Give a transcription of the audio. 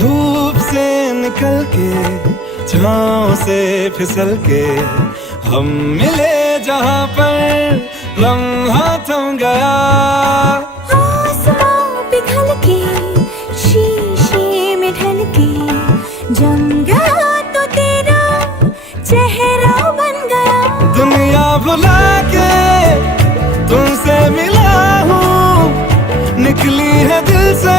धूप से निकल के छाँव से फिसल के हम मिले जहाँ पर लम्हा थम गया। आसमां पिघल के शीशे में ढल के जम गया तो तेरा चेहरा बन गया। दुनिया भुला के तुमसे मिला हूँ, निकली है दिल से